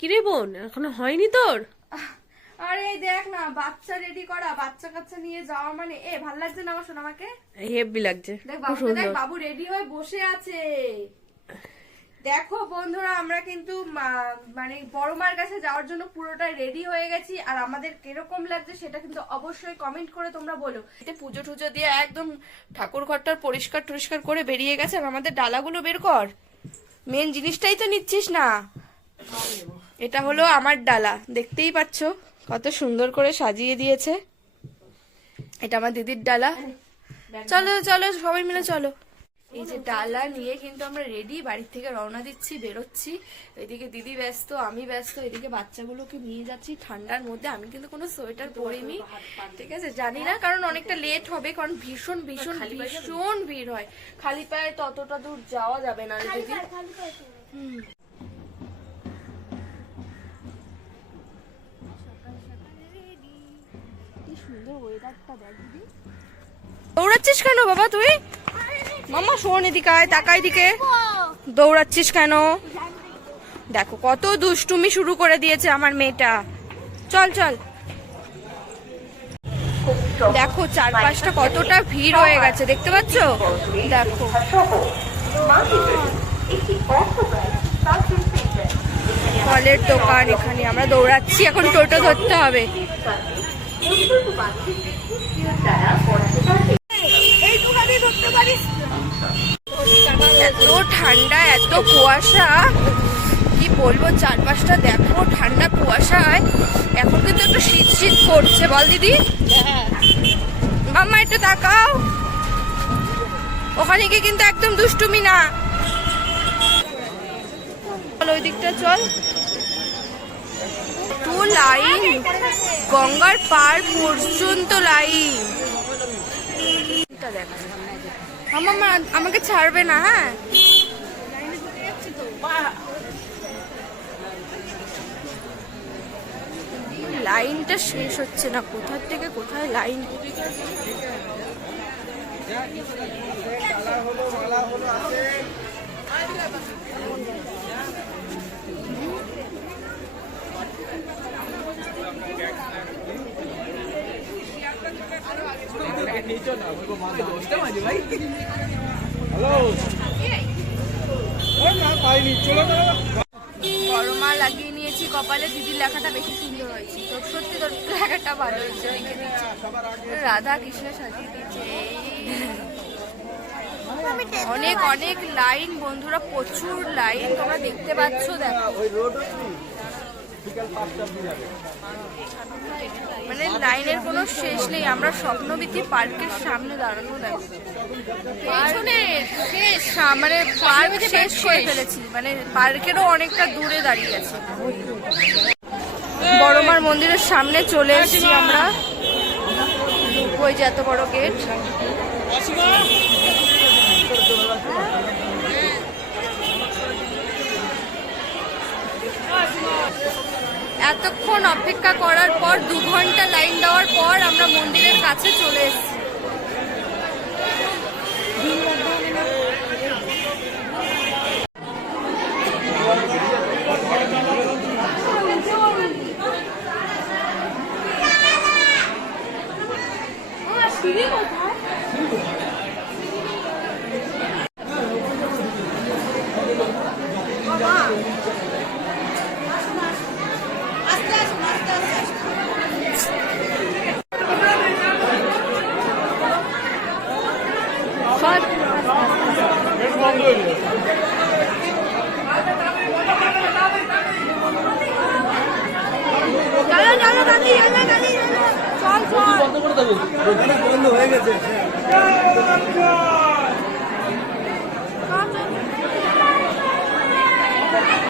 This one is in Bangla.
কিরে বোন এখনও হয়নি তোর? আরে এই দেখ না বাচ্চা রেডি করা বাচ্চা কাচ্চা নিয়ে যাওয়া মানে এ ভালো লাগছে না আমার সোনামাকে হেভি লাগছে দেখ বাবু দেখ বাবু রেডি হয়ে বসে আছে। দেখো বন্ধুরা আমরা কিন্তু মা- মানে বড় মার কাছে যাওয়ার জন্য পুরোটা রেডি হয়ে গেছি। আর আমাদের কীরকম লাগছে সেটা কিন্তু অবশ্যই কমেন্ট করে তোমরা বলো। এতে পুজো টুজো দিয়ে একদম ঠাকুর ঘরটা পরিষ্কার টরিষ্কার করে বেরিয়ে গেছে আর আমাদের ডালাগুলো বের কর। মেন জিনিসটাই তো নিচ্ছিস না। এটা হলো আমার ডালা। দেখতেই পাচ্ছ কত সুন্দর করে সাজিয়ে দিয়েছে। এটা আমার দিদির ডালা। চলো চলো, সবাই মিলে চলো। এই যে ডালা নিয়ে কিন্তু আমরা রেডি বাড়ির থেকে রওনা দিচ্ছি, বেরোচ্ছি। এদিকে দিদি ব্যস্ত, আমি ব্যস্ত, এদিকে বাচ্চাগুলোকে নিয়ে যাচ্ছি ঠান্ডার মধ্যে। আমি কিন্তু কোনো সোয়েটার পরিনি, ঠিক আছে? জানি না, কারণ অনেকটা লেট হবে, কারণ ভীষণ ভীষণ ভীষণ ভিড় হয়। খালি পায়ে ততটা দূর যাওয়া যাবে না দিদি। দৌড়াচ্ছিস কেন বাবা তুই? মামা শোন এদিকে আয়, তাকাই দিকে দৌড়াচ্ছিস কেন? দেখো, কত দুষ্টুমি শুরু করে দিয়েছে আমার মেয়েটা। চল চল। দেখো, চারপাশটা কতটা ভিড় হয়ে গেছে, দেখতে পাচ্ছ? দেখো। ফলের দোকান এখানে, আমরা দৌড়াচ্ছি, এখন টোটো ধরতে হবে। এত ঠান্ডা, এত কুয়াশা। কি বলব, চারপাশটা দেখো, ঠান্ডা কুয়াশায়। এখন কিন্তু একটু শীত শীত করছে, বল দিদি? মাম্মা, একটু তাকাও। ওখানে গিয়ে কিন্তু একদম দুষ্টুমি না। চল, ওই দিকটা চল। তো লাইন, গঙ্গার পার পর্যন্ত লাইন। আমাকে ছাড়বে না হ্যাঁ? লাইনটা শেষ হচ্ছে না, কোথার থেকে কোথায় লাইন? গরমা লাগিয়ে নিয়েছি কপালে, দিদির লেখাটা বেশি সুন্দর হয়েছে। তোর সত্যি তোর লেখাটা ভালো হয়েছে রাধা কৃষ্ণ সাজিয়ে দিচ্ছে অনেক অনেক লাইন বন্ধুরা প্রচুর লাইন তোমরা দেখতে পাচ্ছ, দেখো। মানে লাইনের কোনো শেষ নেই আমরা স্বপ্নবীতি পার্কের সামনে দাঁড়ানো শেষ। মানে পার্ক শেষ করে ফেলেছি মানে পার্কেরও অনেকটা দূরে দাঁড়িয়ে আছি। বড়মার মন্দিরের সামনে চলে এসেছি আমরা। ওই যে এত বড় গেট। এতক্ষণ অপেক্ষা করার পর দু ঘণ্টা লাইন দেওয়ার পর আমরা মন্দিরের কাছে চলে এসেছি। চলো হয়ে গেছে চলো দাদি